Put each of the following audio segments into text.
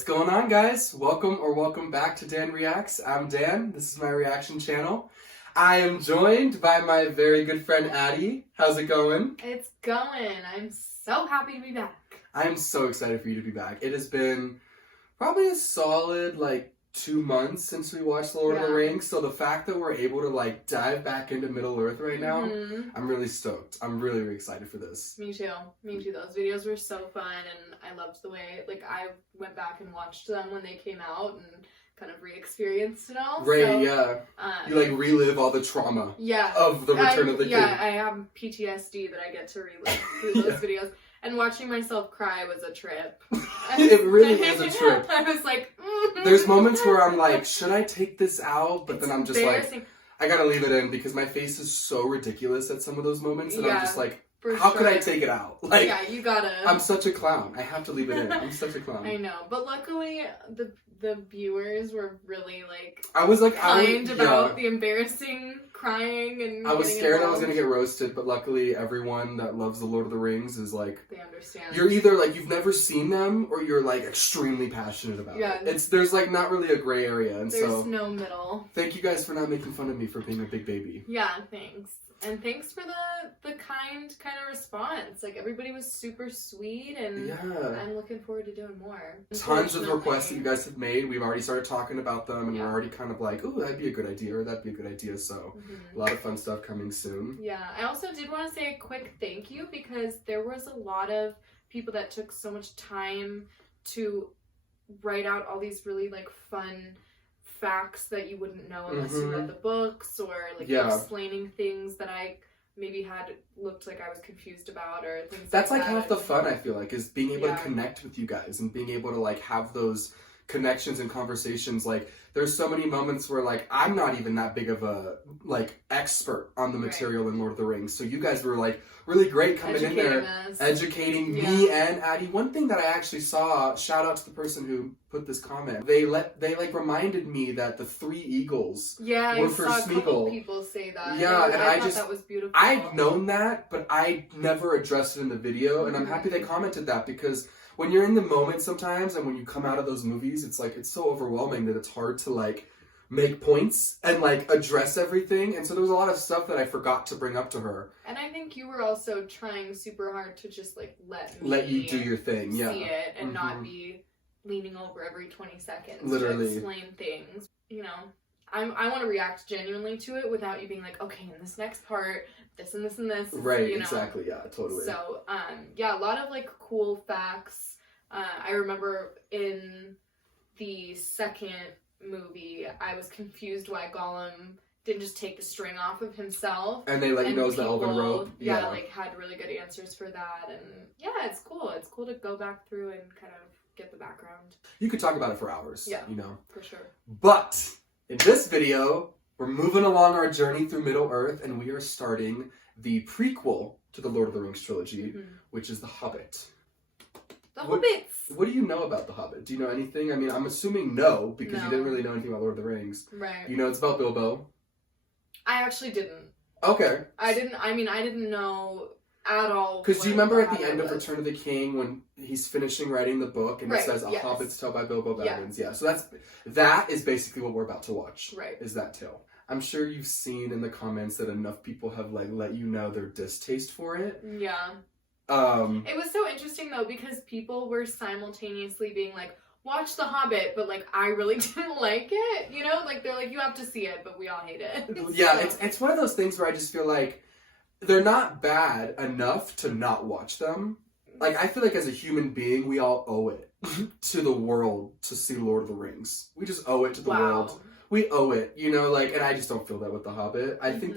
What's going on, guys? Welcome back to Dan Reacts. I'm Dan. This is my reaction channel. I am joined by my very good friend Addie. How's it going? It's going. I'm so happy to be back. I'm so excited for you to be back. It has been probably a solid 2 months since we watched Lord of the Rings, so the fact that we're able to dive back into Middle Earth right now, I'm really stoked. I'm really, really excited for this. Me too. Those videos were so fun, and I loved the way I went back and watched them when they came out and kind of re-experienced it all. Right, so, yeah. You relive all the trauma of the Return of the King. Yeah, I have PTSD that I get to relive through those videos. And watching myself cry was a trip. It really is a trip. I was like, There's moments where I'm like, should I take this out? But then I'm just like, I gotta leave it in because my face is so ridiculous at some of those moments. And I'm just like, how could I take it out? Yeah, you gotta. I'm such a clown. I have to leave it in. I'm such a clown. I know. But luckily, the viewers were really kind about the embarrassing crying and I was scared I was gonna get roasted, but luckily everyone that loves the Lord of the Rings is they understand. You're either you've never seen them or you're extremely passionate about it. There's not really a gray area, and there's no middle. Thank you guys for not making fun of me for being a big baby. Yeah, thanks. And thanks for the kind of response. Everybody was super sweet, and I'm looking forward to doing more. Tons of requests that you guys have made. We've already started talking about them, and we're already kind of ooh, that'd be a good idea, or that'd be a good idea. So a lot of fun stuff coming soon. Yeah, I also did want to say a quick thank you because there was a lot of people that took so much time to write out all these really fun facts that you wouldn't know unless you read the books, or explaining things that I maybe looked like I was confused about, or things that's like that. Half the fun, I feel is being able to connect with you guys and being able to have those connections and conversations. There's so many moments where I'm not even that big of a expert on the material in Lord of the Rings, so you guys were really great coming in there educating me and Addie. One thing that I actually saw, shout out to the person who put this comment, they reminded me that the 3 eagles were for I saw Smeagol. A couple people say that. Yeah, and I thought that was beautiful. I'd known that, but I never addressed it in the video, and I'm happy they commented that, because when you're in the moment sometimes, and when you come out of those movies, it's it's so overwhelming that it's hard to make points and address everything. And so there was a lot of stuff that I forgot to bring up to her. And I think you were also trying super hard to just let you do your thing, see it, and not be leaning over every 20 seconds literally to explain things. I want to react genuinely to it without you being okay, in this next part, this and this and this. Right, exactly, yeah, totally. So, a lot of cool facts. I remember in the second movie, I was confused why Gollum didn't just take the string off of himself. And they let you know it's the elven robe. Yeah, had really good answers for that. And yeah, it's cool. It's cool to go back through and kind of get the background. You could talk about it for hours. Yeah, for sure. But in this video, we're moving along our journey through Middle Earth, and we are starting the prequel to the Lord of the Rings trilogy, which is The Hobbit. The Hobbits! What do you know about The Hobbit? Do you know anything? I mean, I'm assuming no, because you didn't really know anything about Lord of the Rings. Right. You know it's about Bilbo? I actually didn't. Okay. I didn't know at all. Because do you remember at the end of Return of the King when he's finishing writing the book and it says A Hobbit's Tale by Bilbo Baggins? Yeah. So that is basically what we're about to watch. Right. Is that tale. I'm sure you've seen in the comments that enough people have let you know their distaste for it. Yeah. It was so interesting though, because people were simultaneously being watch The Hobbit, but I really didn't like it, they're you have to see it, but we all hate it. Yeah, it's one of those things where I just feel they're not bad enough to not watch them. I feel as a human being, we all owe it to the world to see Lord of the Rings. We just owe it to the world. We owe it, and I just don't feel that with The Hobbit. I think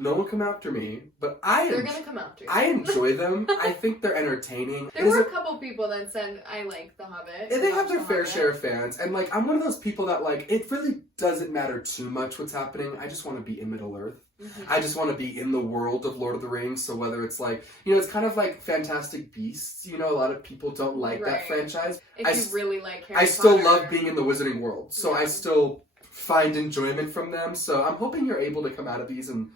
no one come after me, but they're gonna come after you. I enjoy them. I think they're entertaining. There were a couple people that said I like The Hobbit. And they have their fair share of fans, and I'm one of those people that it really doesn't matter too much what's happening. I just want to be in Middle Earth. I just want to be in the world of Lord of the Rings. So whether it's it's kind of like Fantastic Beasts. A lot of people don't like that franchise. If you really like Harry I still Potter. love being in the Wizarding world, so I still find enjoyment from them. So I'm hoping you're able to come out of these and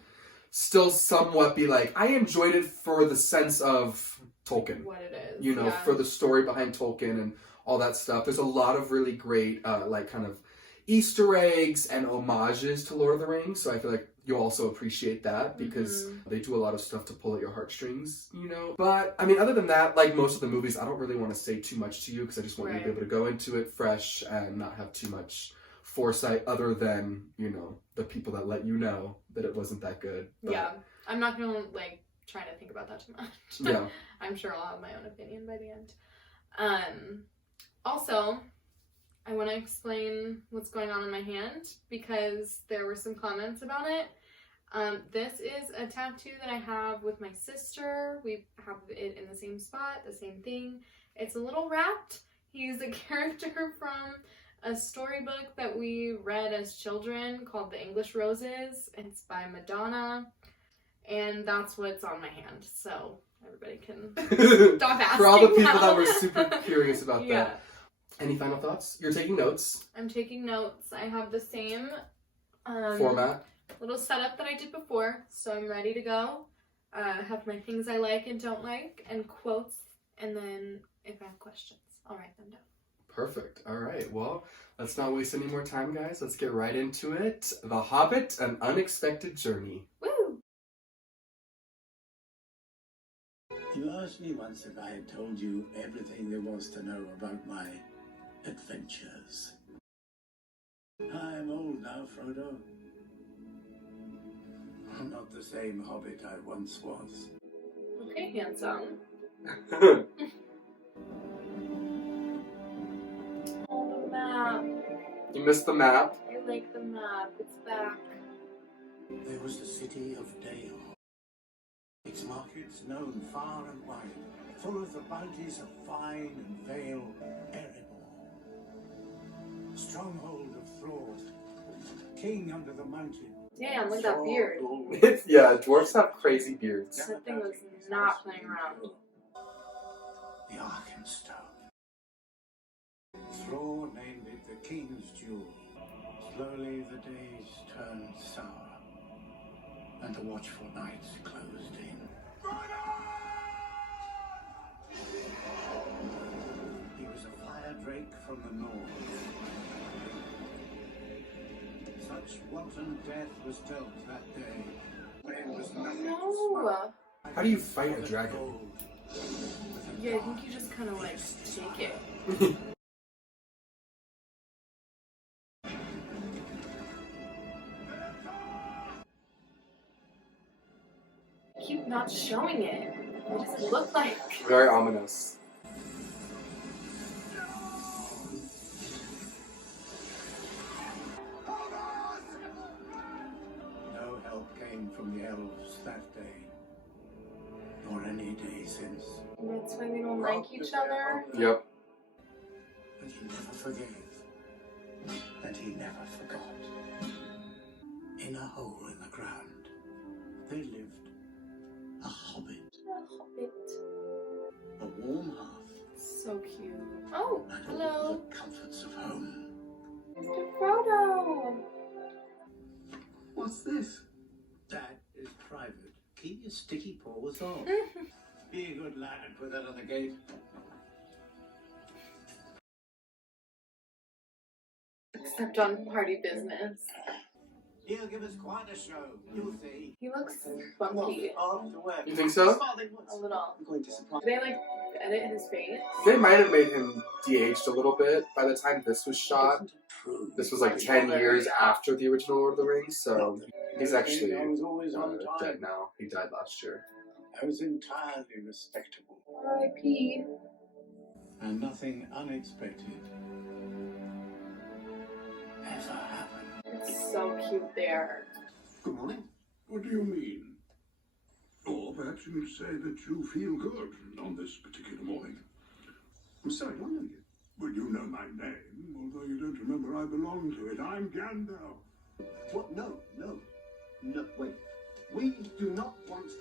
still somewhat be I enjoyed it for the sense of Tolkien. What it is. For the story behind Tolkien and all that stuff. There's a lot of really great, like, kind of Easter eggs and homages to Lord of the Rings, so I feel like you'll also appreciate that because they do a lot of stuff to pull at your heartstrings, you know? But, I mean, other than that, like most of the movies, I don't really want to say too much to you because I just want you to be able to go into it fresh and not have too much foresight other than, you know, the people that let you know that it wasn't that good. But, yeah, I'm not gonna, like, try to think about that too much. Yeah. I'm sure I'll have my own opinion by the end. Also, I want to explain what's going on in my hand because there were some comments about it. This is a tattoo that I have with my sister. We have it in the same spot, the same thing. It's a little rat. He's a character from a storybook that we read as children called The English Roses. It's by Madonna. And that's what's on my hand. So everybody can stop asking. For all the people now. that were super curious about Yeah. that. Any final thoughts? You're taking notes. I'm taking notes. I have the same Format. little setup that I did before, so I'm ready to go. I have my things I like and don't like, and quotes, and then if I have questions, I'll write them down. Perfect. All right. Well, let's not waste any more time, guys. Let's get right into it. The Hobbit, An Unexpected Journey. Woo! You asked me once if I had told you everything there was to know about my adventures. I'm old now, Frodo. I'm not the same hobbit I once was. Okay, handsome. Oh, the map. You missed the map. I like the map. It's back. There was the city of Dale. Its markets known far and wide, full of the bounties of vine and vale, Erebor. Stronghold of Thrall, king under the mountain. Damn, look at that beard. Yeah, dwarves have crazy beards. That thing was not playing around. The Arkenstone. Thrall named it the King's Jewel. Slowly the days turned sour, and the watchful nights closed in. He was a fire drake from the north. Such wanton death was dealt that day. There was nothing to smell. No! How do you fight a dragon? Yeah, I think you just kind of like take it. Keep not showing it. What does it look like? Very ominous. No help came from the elves that day, nor any day since. That's why we don't like each other. Yep. But he never forgave, and he never forgot. In a hole in the ground, there lived a hobbit, A hobbit. a warm hearth, So cute. Oh, and hello. all the comforts of home. Mr. Frodo. What's this? That is private. Keep your sticky paws off. Be a good lad and put that on the gate. Except on party business. He'll give us quite a show. You'll see. He looks funky. After work. You think so? A little. I'm going to surprise. Did they like edit his face? They might have made him de-aged a little bit by the time this was shot. This was like 10 years after the original Lord of the Rings, so he's actually I was always on time. dead now. He died last year. I was entirely respectable. R.I.P. And nothing unexpected ever happened. It's so cute there. Good morning. What do you mean? Or perhaps you say that you feel good on this particular morning. I'm sorry, I don't know you. Well, you know my name, although you don't remember I belong to it. I'm Gandalf. What? No, wait. We do not want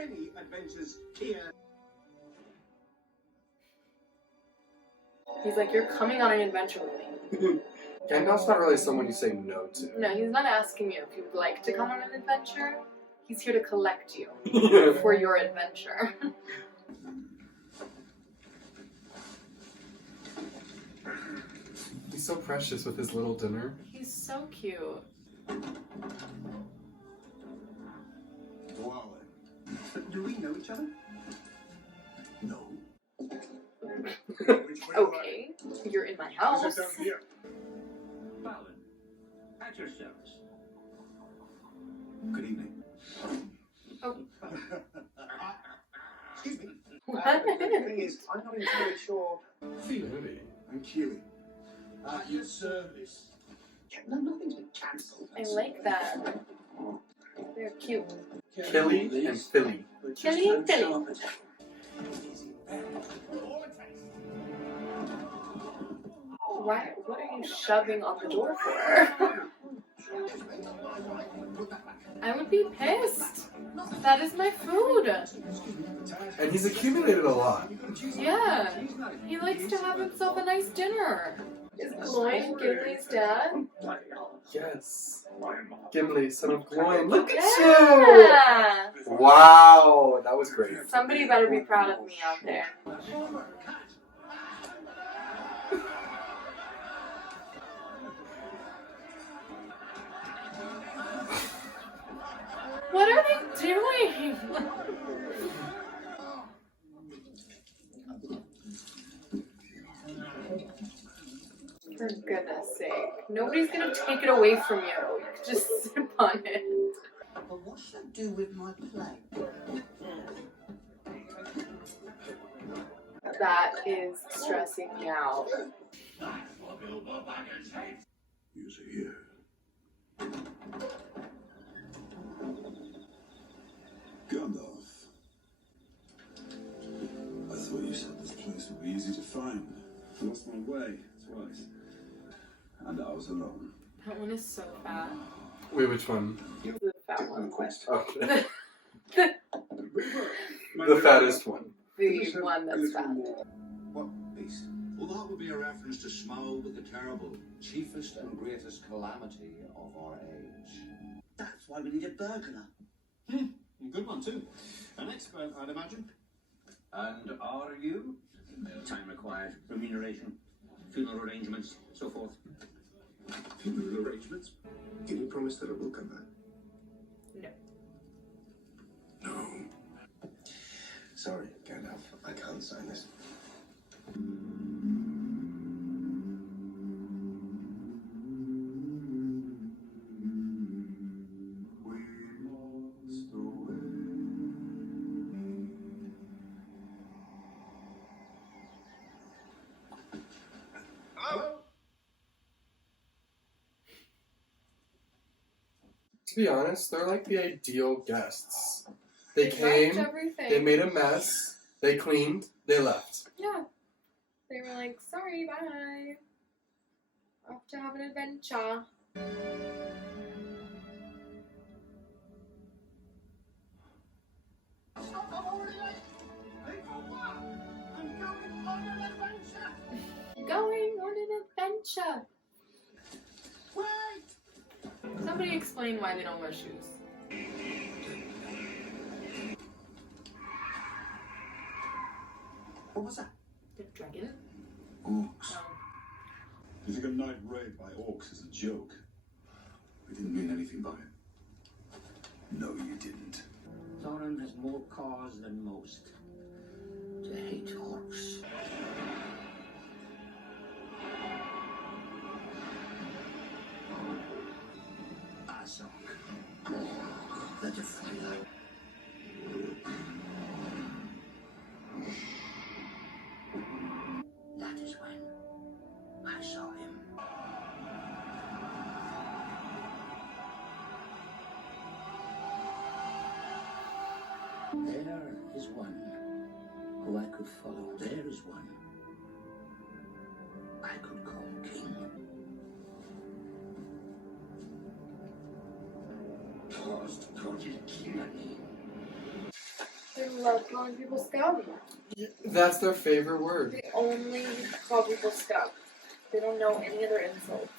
any adventures here. He's like, you're coming on an adventure with me. Gandalf's not really someone you say no to. No, he's not asking you if you would like to come on an adventure. He's here to collect you for your adventure. He's so precious with his little dinner. He's so cute. Well, do we know each other? No. Okay, you're in my house. Balin, at your service. Good evening. Oh. Excuse me. What? The thing is, I'm not entirely sure. Fili and Kili. At your service. No, nothing's been cancelled. I like that. They're cute. Kili and Fili. Kili and Kili. Why? What are you shoving on the door for? I would be pissed. That is my food. And he's accumulated a lot. Yeah. He likes to have himself a nice dinner. Is Gloin Gimli's dad? Yes. Gimli, son of Gloin. Look at you! Yeah. Wow, that was great. Somebody better be proud of me out there. What are they doing? For goodness sake. Nobody's gonna take it away from you. You can just sip on it. But what should I do with my plate? That is stressing me out. You see here. Gandalf. I thought you said this place would be easy to find. I lost my way twice. And I was alone. That one is so fat. Wait, which one? The fat one. Okay. My The fattest one. The one that's fat. What beast? Well, that would be a reference to Smaug the Terrible, chiefest and greatest calamity of our age. That's why we need a burglar. Good one, too. An expert, I'd imagine. And are you? Time required, remuneration, funeral arrangements, so forth. Funeral arrangements? Can you promise that it will come back? No. No. Sorry, Gandalf. I can't sign this. To be honest, they're like the ideal guests. They Left came, everything. they made a mess, they cleaned, they left. Yeah. They were like, sorry, bye. Off to have an adventure. Stop, I'm already late. Late for what? I'm going on an adventure. Going on an adventure. Wait! Somebody explain why they don't wear shoes. What was that? The dragon? Orcs. No. You think a night raid by orcs is a joke? We didn't mean anything by it. No, you didn't. Thorin has more cause than most to hate orcs. Azog, the Defiler. That is when I saw him. There is one who I could follow. There is one I could call king. Paused courted tyranny. They love calling people scum. That's their favorite word. They only call people scum. They don't know any other insults.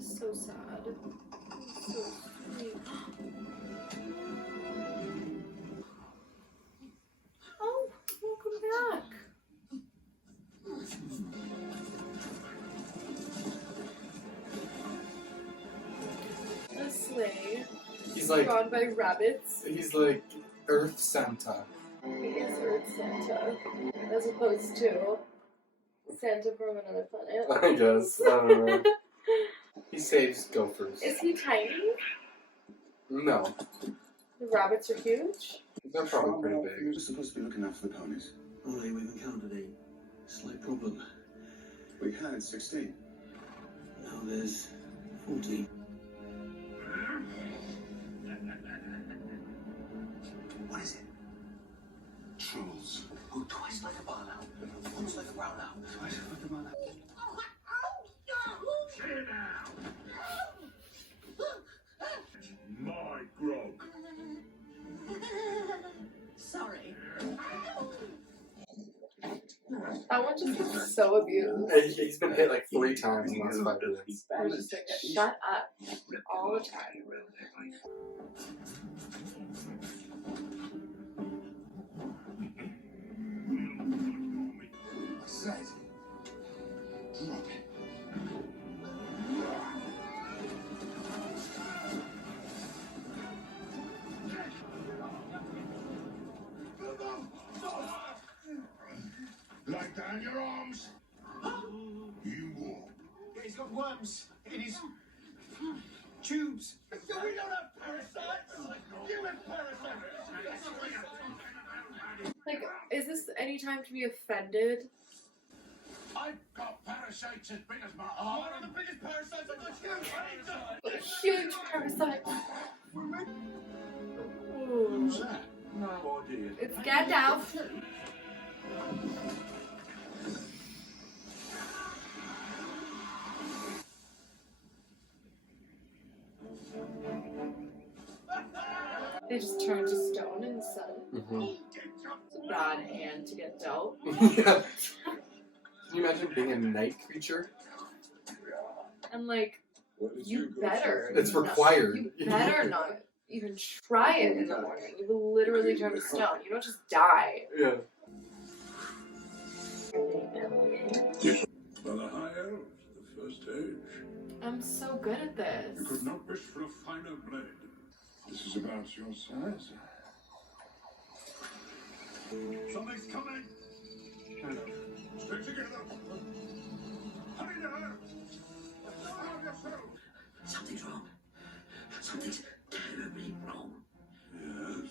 So sad. So sweet. He's like, drawn by rabbits. he's like Earth Santa. He is Earth Santa, as opposed to Santa from another planet. I guess. I don't know. He saves gophers. Is he tiny? No. The rabbits are huge? They're probably pretty big. You're supposed to be looking after the ponies. Only we've encountered a slight problem. We had 16. Now there's 14. What is it? Trolls. Oh, twice like a barn owl. Once like a brown owl. Twice like a man. My grog. Sorry. That one just looks so abused. He's been hit like 3 times in the last 5 minutes. I'm just like, shut up all the time. I said, drop it. Like down your arms. You walk. He's got worms in his tubes. So we don't have parasites. You have parasites. Like, is this any time to be offended? I've got parasites as big as my arm. One of the biggest parasites I've got. Huge parasite. Ooh. What's that? No. Body. It's Gandalf. They just turn to stone in the sun. Mm-hmm. It's a bad hand to get dealt. Yeah. Can you imagine being a night creature? And like, you better. It's not- required. You better not even try it in the morning. You will literally turn to stone. You don't just die. Yeah. By the high elves, the first age. I'm so good at this. You could not wish for a finer blade. This is about your size. Something's coming. Stick together. Hurry now. Arm yourself. Something's wrong. Something's terribly wrong. Yes.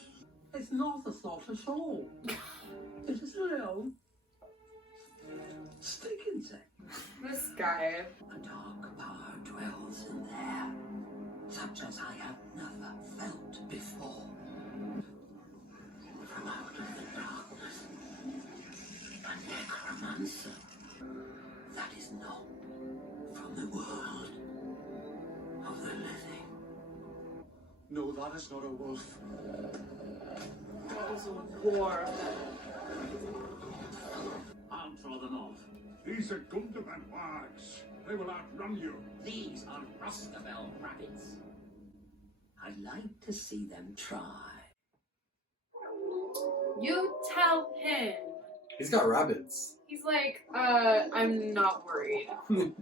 It's not the thought at all. It is a little stick insect. This guy. A dark power dwells in there, such as I have never felt before. From out of the darkness, a necromancer that is not from the world of the living. No, that is not a wolf. That is a war. I'll throw them off. These are Gunderman wags. They will outrun you. These are Rustabel rabbits. I'd like to see them try. You tell him. He's got rabbits. He's like, I'm not worried. Do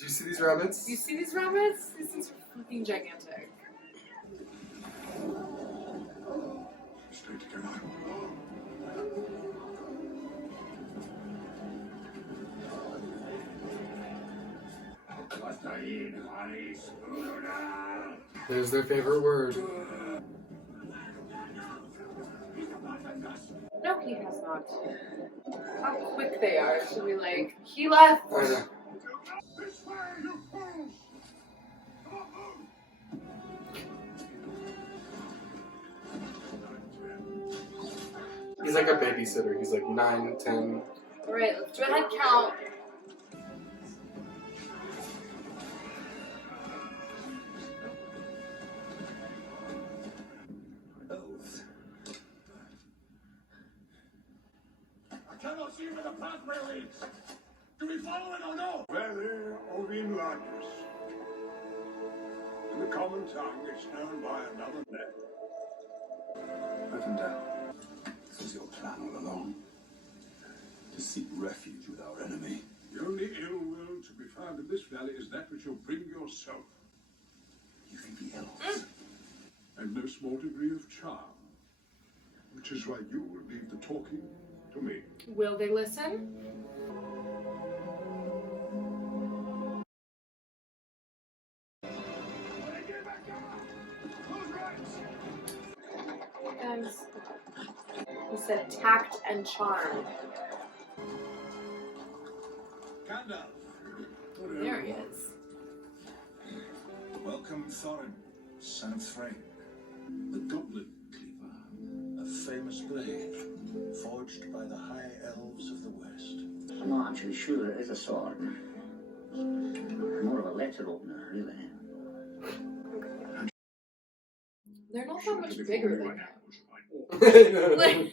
you see these rabbits? Do you see these rabbits? These things are fucking gigantic. Stay together. There's their favorite word. No, he has not. How quick they are to be like, he left. I know. This way, you fools! Come on, move! He's like a babysitter. He's like 9, 10. Alright, let's do a head count. Elves. I cannot see where the pathway leads. Do we follow it or no? Valley Ovin Largus. In the common tongue, it's known by another name. Let them down. This was your plan all along. To seek refuge with our enemy. The only ill will to be found in this valley is that which you'll bring yourself. You think the elves and no small degree of charm. Which is why you will leave the talking to me. Will they listen? Guys, he said tact and charm. Gandalf. There he is. Welcome, Thorin, son of Thrain. The Goblet Cleaver, a famous blade forged by the High Elves of the West. I'm not actually sure it is a sword. More of a letter opener, really. They're not that much bigger than him. Like,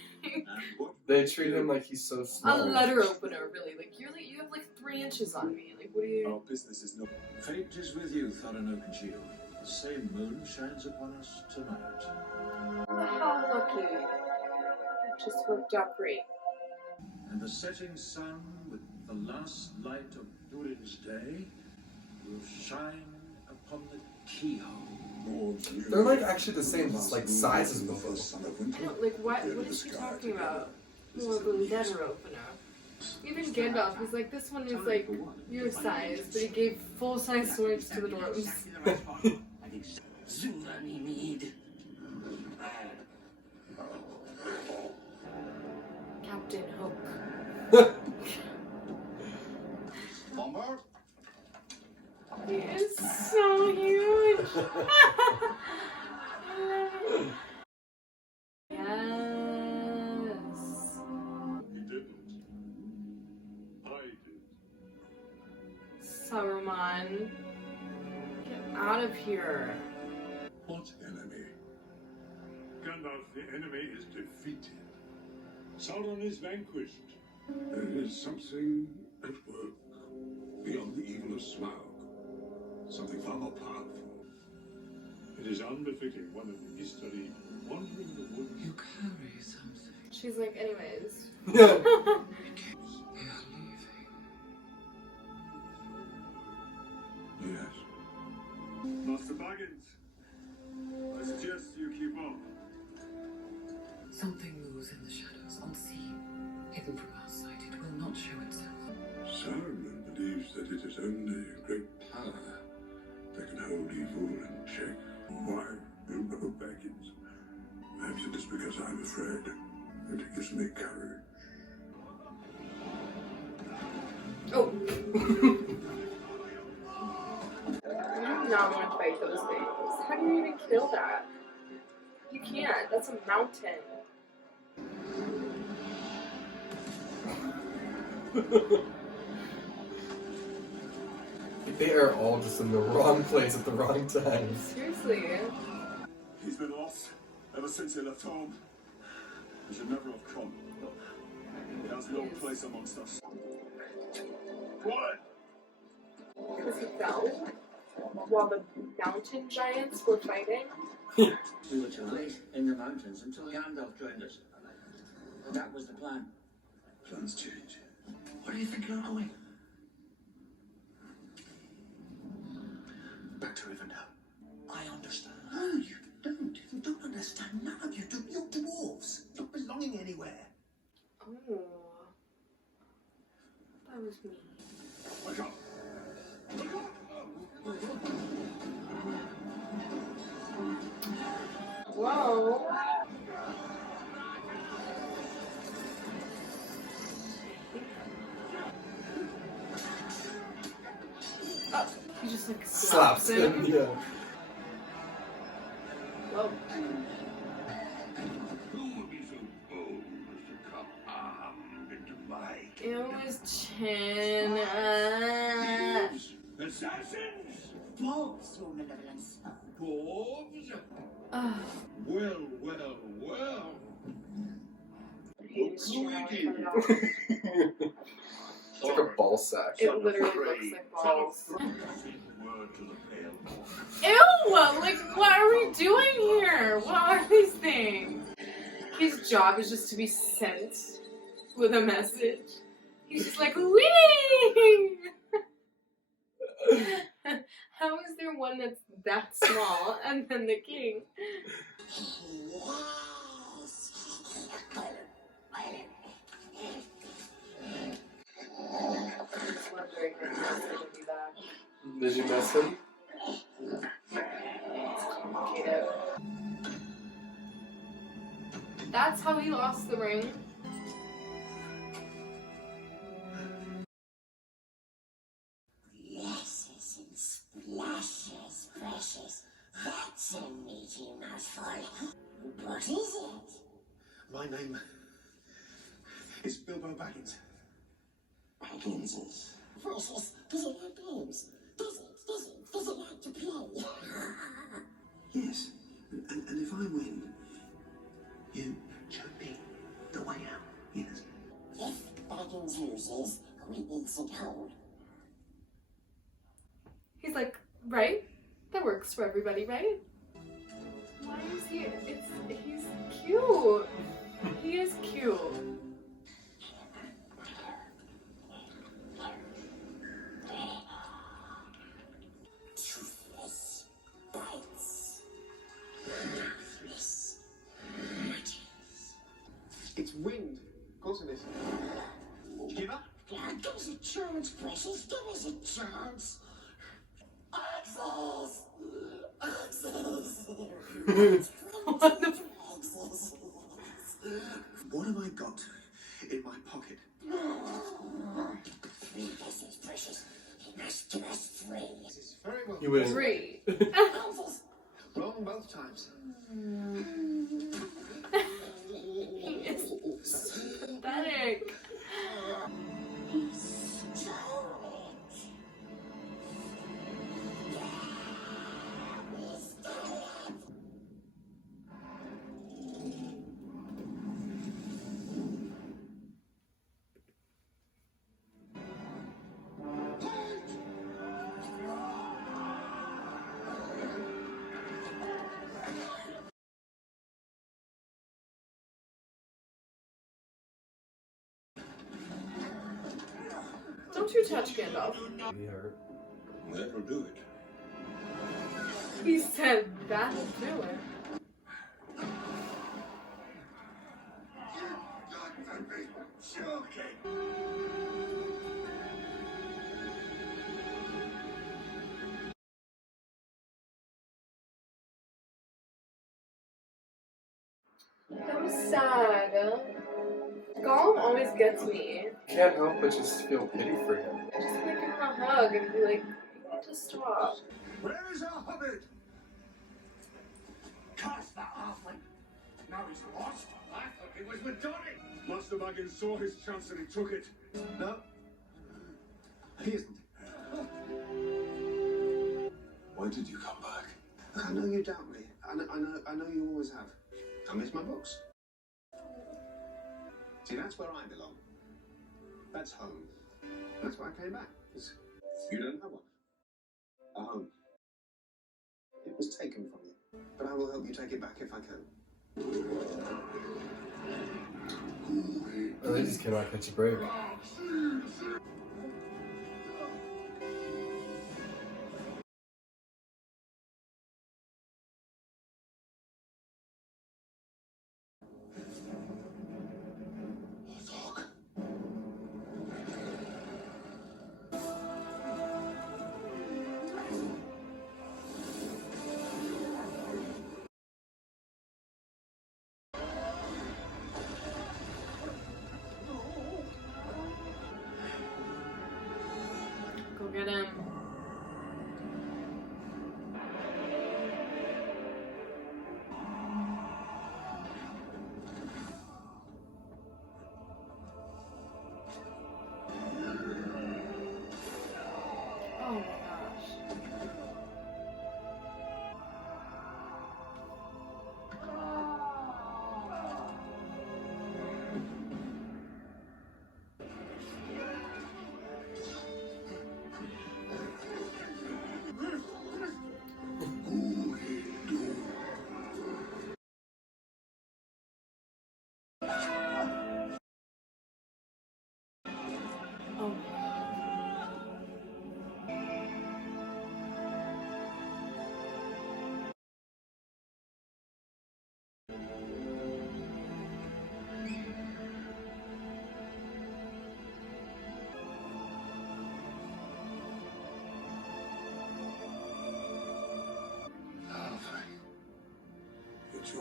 They treat him like he's so a small. letter opener, really. Like you have like 3 inches on me. Like what do you? Our business is no. Fate is with you, Thorin Oakenshield. The same moon shines upon us tonight. How lucky. It just worked out great. And the setting sun, with the last light of Durin's day, will shine upon the keyhole. They're like actually the same like size as Bilbo. I don't like what is she talking about? More of a letter opener. Even Gandalf was like, this one is like your size, but he gave full-size swords to the dwarves. Zunani need. Captain Hook. Bombur? He is so huge. Yes. He didn't. I did. Saruman. Get out of here. What enemy? Gandalf, the enemy is defeated. Sauron is vanquished. There is something at work beyond the evil of Smaug. Something far more powerful. It is unbefitting one of the history wandering the woods. You carry something. She's like, anyways. They are leaving. Yes. Master Baggins, I suggest you keep on. Something moves in the shadows, unseen, hidden from our sight. It will not show itself. Saruman believes that it is only great power that can hold evil in check. Why, Bilbo Baggins? Perhaps it is because I'm afraid, and it gives me courage. Oh. I do not want to fight those things. How do you even kill that? You can't. That's a mountain. They are all just in the wrong place at the wrong time. Seriously. He's been lost ever since he left home. He should never have come. He has no place amongst us. What? Because he fell while the mountain giants were fighting. We were to wait in the mountains until Gandalf joined us. That was the plan. Plans change. Where do you think you're going? Back to Rivendell. I understand. No, you don't. You don't understand now. You do. You're dwarves. Not belonging anywhere. Oh. That was me. Wake up! Wake up! Whoa. Oh, he just like slaps him. Yeah. Whoa. Who would be so bold as to come armed into my It was Chin. Thieves, assassins, Dwarves, your malevolence. dwarves. Well, well, well. He's trying to cut it off. It's like a ball sack. It literally looks like balls. Word to the pale. Ew! Like, what are we doing here? What are these things? His job is just to be sent with a message. He's just like, wee! How is there one that's that small and then the king? Did you miss him? Complicated. That's how he lost the ring. Lasses and splashes, precious. That's a meaty mouthful. What is it? My name is Bilbo Baggins. Bagginses. Precious, does it like games? Does it like to play? Yes, and if I win, you show me the way out. Yes. If Baggins loses, we eats it whole. He's like, right? That works for everybody, right? Why is he? He's cute. He is cute. Toothless bites. Mouthless mutters. It's wind. Of course it is. Give up? Give us a chance, precious. Give us a chance. Axes! Axes! What the Axes! What have I got in my pocket? 3 pesos, precious. He must give us 3. This is very well. You win. 3. Axes! Wrong both times. He is pathetic. Don't you touch Gandalf. He hurt. That'll do it. He said that'll do it. That was sad. Gollum always gets me. Can't help but just feel pity for him. I just want to give him a hug and be like, you need to stop. Where is our Hobbit? Curse that halfling! Now he's lost. I thought he was with Donny. Master Baggins saw his chance and he took it. No. He isn't. Why did you come back? I know you doubt me. I know you always have. I miss my books. See, that's where I belong. That's home. That's why I came back. 'Cause you don't have one. A home. It was taken from you. But I will help you take it back if I can. Oh, they just cannot catch a break. Go get him. Oh my gosh.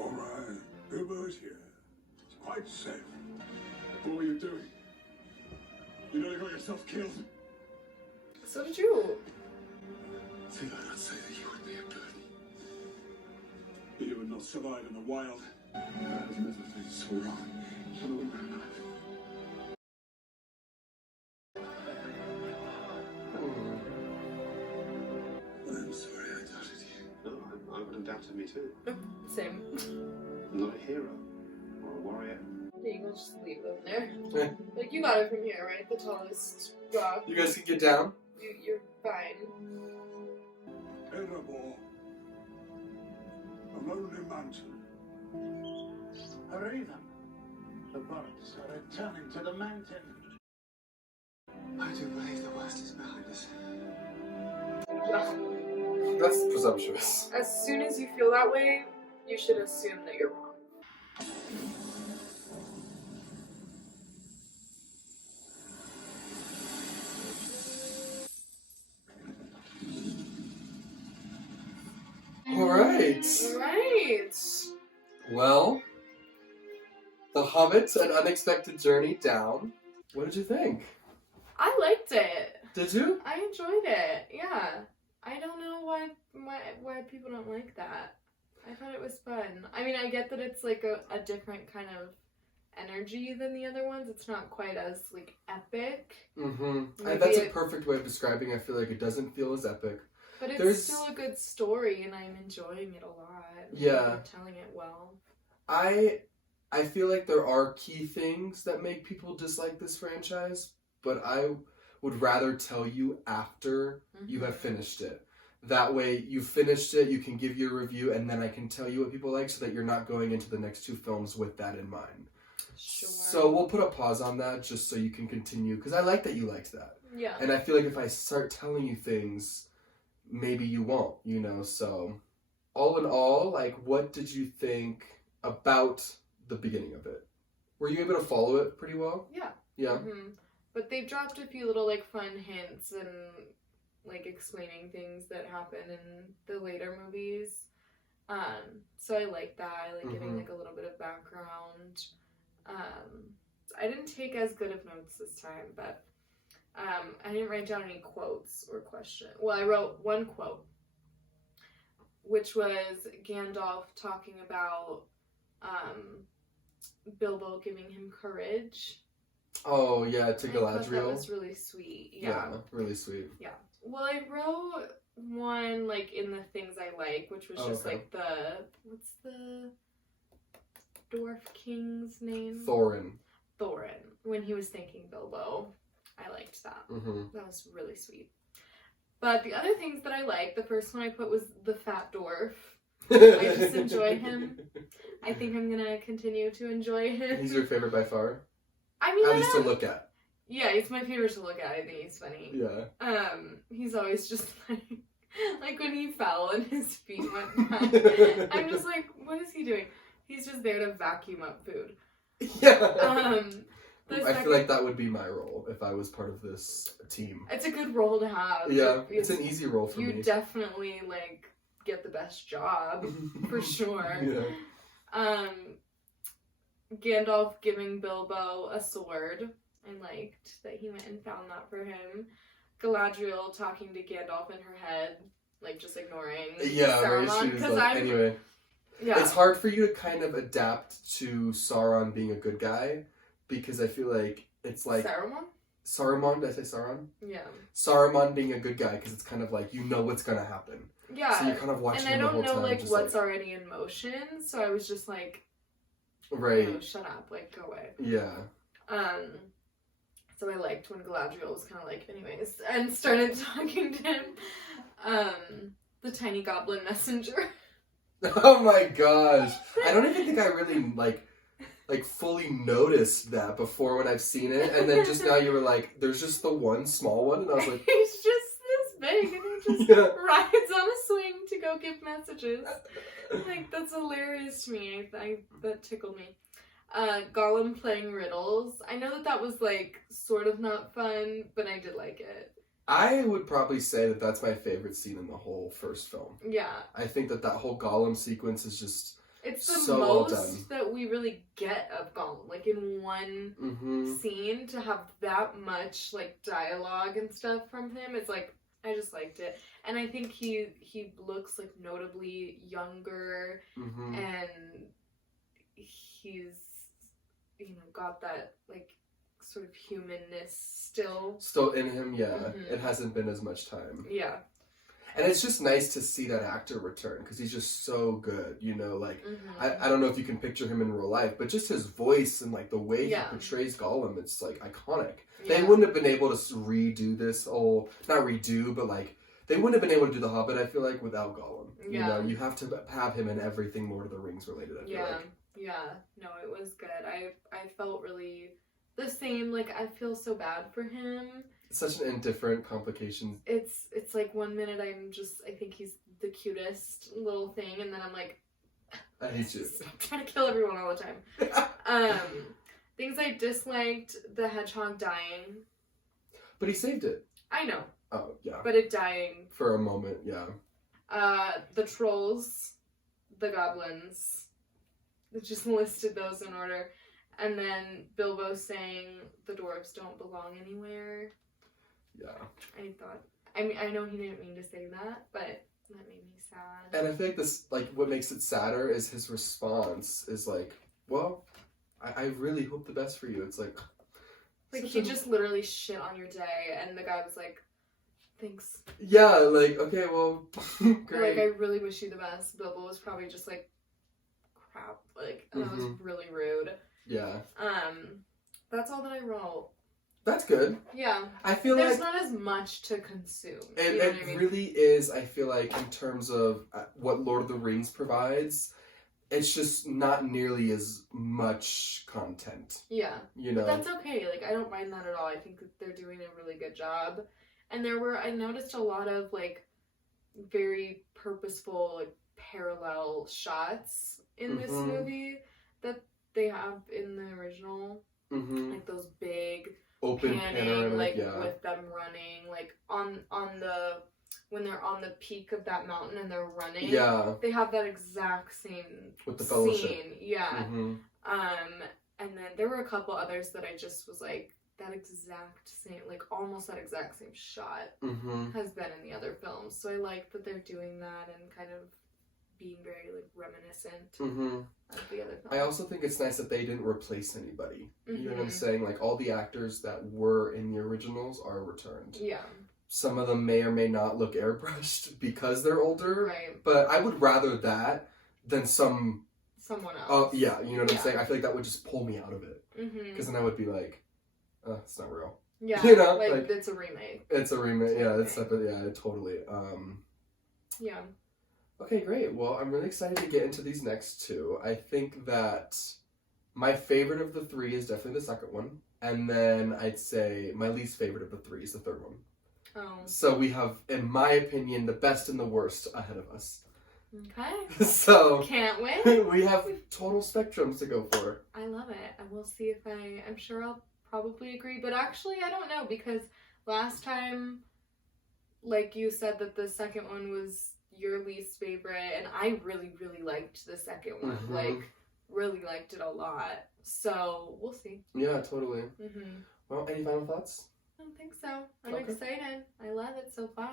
all right. Bilbo's here. It's quite safe. What were you doing? You nearly got yourself killed. So did you. Did I not say that you would be a burden? That you would not survive in the wild? I have never been so wrong in all my life. I'm sorry I doubted you. No, I would have doubted me too. Same. I'm not a hero or a warrior. Dang, we'll just leave them there. Like, you got it from here, right? The tallest rock. You guys can get down. You're fine. Erebor. A lonely mountain. A raven. The birds are returning to the mountain. I do believe the worst is behind us. That's presumptuous. As soon as you feel that way, you should assume that you're wrong. Alright. Right. Well, The Hobbit, An Unexpected Journey Down. What did you think? I liked it. Did you? I enjoyed it. Yeah. I don't know why people don't like that. I thought it was fun. I mean, I get that it's like a different kind of energy than the other ones. It's not quite as like epic. Mm-hmm. Maybe That's a perfect way of describing it. I feel like it doesn't feel as epic. But it's still a good story, and I'm enjoying it a lot. Yeah. I'm telling it well. I feel like there are key things that make people dislike this franchise, but I would rather tell you after you have finished it. That way, you finished it, you can give your review, and then I can tell you what people like so that you're not going into the next two films with that in mind. Sure. So we'll put a pause on that just so you can continue, because I like that you liked that. Yeah. And I feel like if I start telling you things, maybe you won't, you know, so all in all, like, what did you think about the beginning of it? Were you able to follow it pretty well? Yeah. Yeah. Mm-hmm. But they dropped a few little, like, fun hints and, like, explaining things that happen in the later movies. So I like that. I like getting, like, a little bit of background. I didn't take as good of notes this time, but I didn't write down any quotes or questions. Well, I wrote one quote, which was Gandalf talking about Bilbo giving him courage. Oh, yeah, to I thought Galadriel. that was really sweet. Yeah, really sweet. Yeah. Well, I wrote one, like, in the things I like, which was just, like, what's the dwarf king's name? Thorin. When he was thanking Bilbo. I liked that. Mm-hmm. That was really sweet. But the other things that I liked, the first one I put was the fat dwarf. I just enjoy him. I think I'm gonna continue to enjoy him. He's your favorite by far? I mean, at least to look at. Yeah, he's my favorite to look at. I think he's funny. Yeah. He's always just like when he fell and his feet went down. I'm just like, what is he doing? He's just there to vacuum up food. Yeah. I feel like that would be my role if I was part of this team. It's a good role to have. Yeah, it's an easy role for me. You definitely, like, get the best job, for sure. Yeah. Gandalf giving Bilbo a sword. I liked that he went and found that for him. Galadriel talking to Gandalf in her head, like, just ignoring Saruman. She was like, anyway. Yeah. It's hard for you to kind of adapt to Sauron being a good guy, because I feel like it's like... Saruman? Did I say Sauron? Yeah. Saruman being a good guy, because it's kind of like, you know what's gonna happen. Yeah. So you're kind of watching and the whole time. And I don't know, like, what's already in motion, so I was just like... Right. You know, shut up, like, go away. Yeah. So I liked when Galadriel was kind of like, anyways, and started talking to him. The tiny goblin messenger. Oh my gosh. I don't even think I really, like fully noticed that before when I've seen it, and then just now you were like, there's just the one small one, and I was like... He's just this big, and he just rides on a swing to go give messages. Like, that's hilarious to me. That tickled me. Gollum playing riddles. I know that was, like, sort of not fun, but I did like it. I would probably say that that's my favorite scene in the whole first film. Yeah. I think that whole Gollum sequence is just It's the so well done. most that we really get of Gollum. Like, in one scene, to have that much, like, dialogue and stuff from him, it's like, I just liked it. And I think he looks, like, notably younger, and he's, you know, got that, like, sort of humanness still in him. It hasn't been as much time, and it's just nice to see that actor return, because he's just so good, you know, like I don't know if you can picture him in real life, but just his voice and like the way he portrays Gollum, it's like iconic. They wouldn't have been able to redo this whole, not redo, but like they wouldn't have been able to do The Hobbit, I feel like, without Gollum. You know, you have to have him in everything Lord of the Rings related, I feel like. No, it was good. I felt really the same. Like, I feel so bad for him. It's such an indifferent complication. It's like 1 minute I think he's the cutest little thing, and then I'm like, I hate you. I'm trying to kill everyone all the time. Things I disliked: the hedgehog dying. But he saved it. I know. Oh yeah. But it dying for a moment, yeah. The trolls, the goblins. They just listed those in order. And then Bilbo saying the dwarves don't belong anywhere. I mean, I know he didn't mean to say that, but that made me sad. And I think this, like, what makes it sadder is his response is like, well, I really hope the best for you. It's like he just literally shit on your day, and the guy was like, thanks. Yeah, like, okay, well, great. Like, I really wish you the best. Bilbo was probably just like, crap. Like, that was really rude. Yeah. That's all that I wrote. That's good. Yeah. I feel there's like not as much to consume. It really is, I feel like, in terms of what Lord of the Rings provides, it's just not nearly as much content. Yeah. You know? But that's okay. Like, I don't mind that at all. I think that they're doing a really good job. And I noticed a lot of, like, very purposeful, like, parallel shots in this movie that they have in the original. Like, those big open panoramic, like, with them running, like, when they're on the peak of that mountain and they're running. Yeah. They have that exact same with the fellowship. Scene. Yeah. And then there were a couple others that I just was like, that exact same, like, almost that exact same shot has been in the other films. So I like that they're doing that and kind of being very, like, reminiscent of the other films. I also think it's nice that they didn't replace anybody. You know what I'm saying? Like, all the actors that were in the originals are returned. Yeah. Some of them may or may not look airbrushed because they're older. Right. But I would rather that than someone else. Oh, yeah, you know what I'm saying? I feel like that would just pull me out of it. Because then I would be like, it's not real. Yeah, you know? like, it's a remake. It's a remake, yeah, it's separate, yeah, totally. Yeah. Okay, great. Well, I'm really excited to get into these next two. I think that my favorite of the three is definitely the second one. And then I'd say my least favorite of the three is the third one. Oh. So we have, in my opinion, the best and the worst ahead of us. Okay. So can't wait. We have total spectrums to go for. I love it. And we'll see if I'm sure I'll probably agree. But actually, I don't know, because last time, like, you said that the second one was your least favorite, and I really, really liked the second one. Like, really liked it a lot. So we'll see. Yeah, totally. Well, any final thoughts? I don't think so. I'm excited. I love it so far.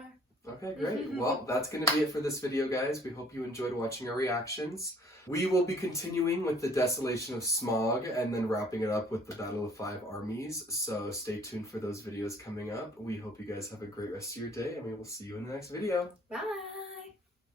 Okay, great. Well, that's going to be it for this video, guys. We hope you enjoyed watching our reactions. We will be continuing with the Desolation of Smaug and then wrapping it up with the Battle of Five Armies. So stay tuned for those videos coming up. We hope you guys have a great rest of your day, and we will see you in the next video. Bye!